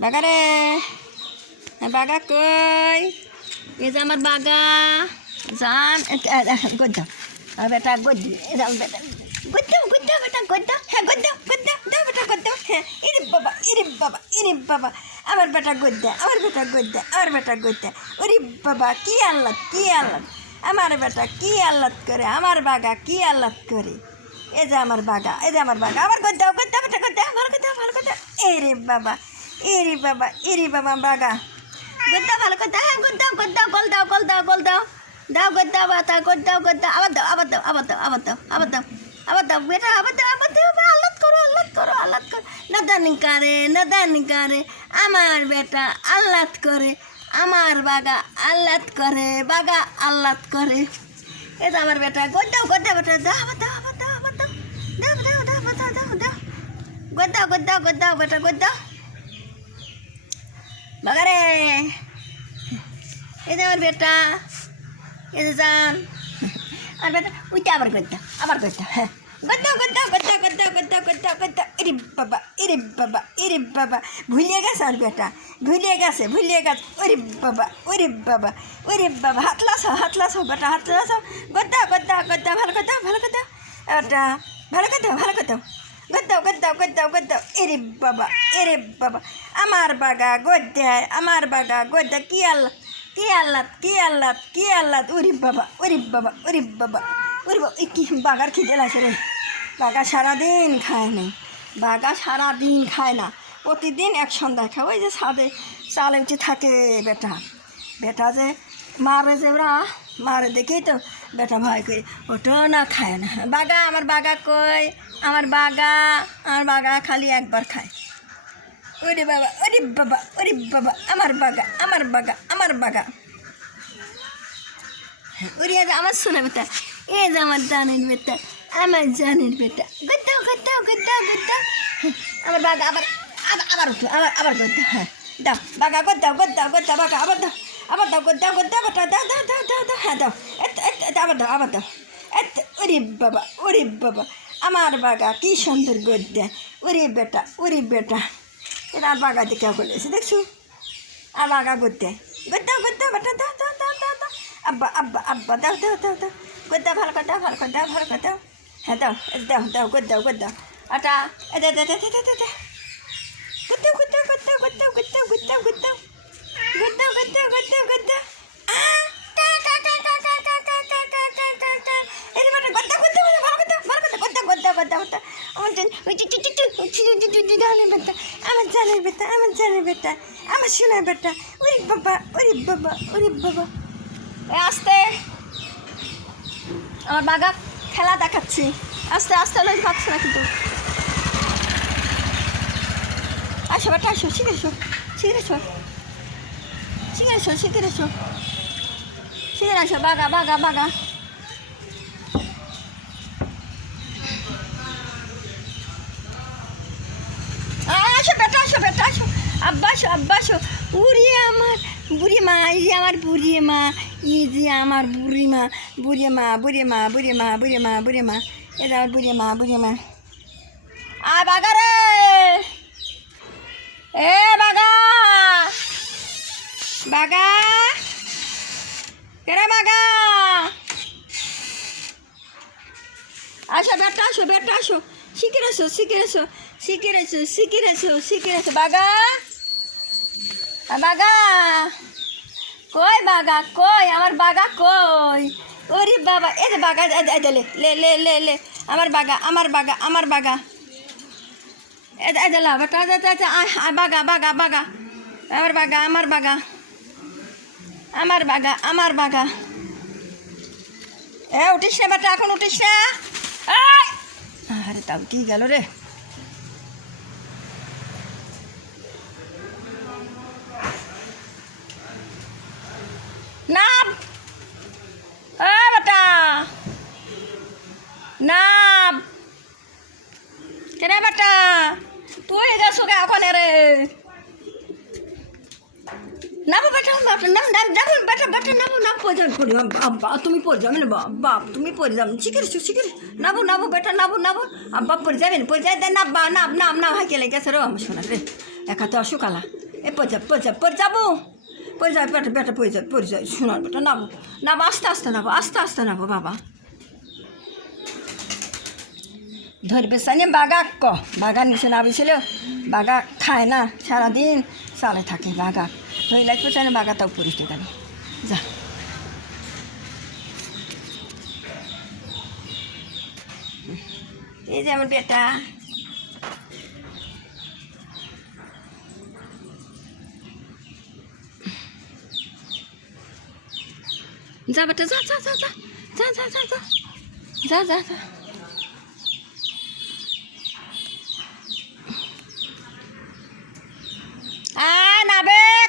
বাগা রে, বাগা কই? এই যে আমার বাগা জান গদ্দাও আর বেটা গদ্দি বেটা গদ্দাও গদ্দাও বেটা গদ্দাও, হ্যাঁ গদ্দাও গদ্দাও দাও বেটা গদ্দাও, হ্যাঁ ইরে বাবা ইরে বাবা ইরে বাবা আমার বেটা গদ্দা, আমার বেটা গদ্দা, আমার বেটা গদ্দা। ওরে বাবা কি আল্লাহ কি আল্লাহ, আমার বেটা কি আল্লাহ করে, আমার বাগা কি আল্লাহ করে। এই যে আমার বাগা, এই যে আমার বাগা, আমার গদ্দাও গদ্দাও বেটা গদ্দাও, ভালো কথা ভালো কথা। এরে বাবা এরে বাবা এরে বাবা বাগা গদ্দাও, ভালো কথা, হ্যাঁ গদ্দাও গদ্দাও গোল দাও গোল দাও গোল দাও দাও গদ্দাও বাতা গদ্দাও গদ্দাও, আবার দাও আবার দাও আবার দাও আবার দাও আবার দাও আবার দাও বেটা আবার দাও আবার দাও, আল্লাহ করো আল্লাহ করো আল্লাহ করো। নাদানি কারে আমার বেটা আল্লাহ করে, আমার বাগা আল্লাহ করে, বাগা আল্লাহ করে। এটা আমার বেটা গদ্দাও গদ্দাও বেটা দাও আবার দাও আবার দাও আবার দাও দাও দাও দাও দাও দাও দাও গদ্দাও গদ্দাও গদ্দাও বেটা গদ্দাও বাগা রে। এই যে আমার বেটা, এই যে যান আর বেটা উইটা আবার গদ্দাও হ্যাঁ গদ্দাও গদ্দাও গদ্দাও গদ্দাও গদ্দাও গদ্দাও গদ্দাও। এরে বাবা এরে বাবা এরে বাবা ভুলিয়ে গেছে আর বেটা, ভুলিয়ে গেছে ওরে বাবা ওরে বাবা ওরে বাবা হাতলাস বেটা হাতলাস গদ্দাও গদ্দাও গদ্দাও, ভালো কথা ভালো কথা ওটা ভালো কথা গদ্দাও গদ্দাও গদ্দাও গদ্দাও। এরে বাবা আমার বাগা গদ্দায়, আমার বাগা গদ্দা কি আল্লাহ কি আল্লাহ কি আল্লাহ কি আল্লাহ। ওরে বাবা ওরে বাবা ওরে বাবা ওরে বাবা কি বাগার খিদে লাগছে রে। বাগা সারাদিন খায় না, বাগা সারাদিন খায় না, প্রতিদিন এক সন্ধ্যায় খায়। ওই যে ছাদে চালে উঠে থাকে বেটা, বেটা যে মারে যে ওরা মারে দেখেই তো বেটা ভয় করে ওটাও না খায় না। বাগা আমার বাগা কই? আমার বাগা খালি একবার খায়। ওরে বাবা ওরে বাবা ওরে বাবা আমার বাগা ওরে আমার শোনা বেটা, এ যে আমার জানের বেটা, আমার জানের বেটা গদ্দাও আমার বাগা আবার আবার উঠো আবার গদ্দাও, হ্যাঁ দাও বাগা গদ্দাও বাগা আবার দাও গদ্দাও বেটা দাও দাও দাও দাও দাও, হ্যাঁ দাও আবার দাও ওরে বাবা আমার বাগা কি সুন্দর গদ্দা। ওরে বেটা এটা আর বাগা দেখে বলেছে দেখছো, আর বাগা গদ্দায় গদ্দাও বেটা দাও দাও দাও দাও দাও আব্বা দাও গদ্দাও ভালো কথা হ্যাঁ দাও গদ্দাও আটা আমার জানের বেটা আমার সোনার বেটা। ওরে বাবা আস্তে আমার বাগা খেলা দেখাচ্ছি, আস্তে আস্তে হলে ভাবছে না কিন্তু। আসো বেটা আসো, শিখে আসো বাগা আসো বেটা আসো আব্বা আসো উড়ি আমার বুড়ি মা, এই যে আমার বুড়ি মা, এই যে আমার বুড়ি মা এটা আমার বুড়ি মা। আর বাগা রে, এ বাগা কেরে বাগা আসো বেটা আসো শিখে রেছো বাগা কই আমার বাগা কই? ওরে বাবা এই যে বাগা লে আমার বাগা আমার বাগা এলা বেটা বাগা আমার বাগা এ উঠিস না বেটা, এখন উঠিস না। আরে তাও কি গেল রে। নাম বেটা নাম কেরে বেটা তুই যাচ্ছ কে ওখানে রে? নামো বেটা বেটা নামো তুমি পড়ে যাবে না বাপ, তুমি পড়ে যাবে শিখে নামো বেটা নামো বাপ পড়ে যাবে না পড়ে যায় নাম ভাই কে লেগেছে রে আমার শোনা রে একা তো অসুখ আলা। এ পড়ে যাবো বেটা বেটা পড়ে যায় শোনার বেটা নাবো নাবো আস্তে আস্তে নাবো আস্তে আস্তে নাবো বাবা ধরবে সানি বাঘা নিচে নাবিছিল বাঘা খায় না সারাদিন চালে থাকে বাঘা ধরে লাগবে চাই বাঘা তাও পরিষ্কার যাবে যা এই যে আমার বেটা যা বেটা যা যা যা যা যা যা যা যা যা যা নাবে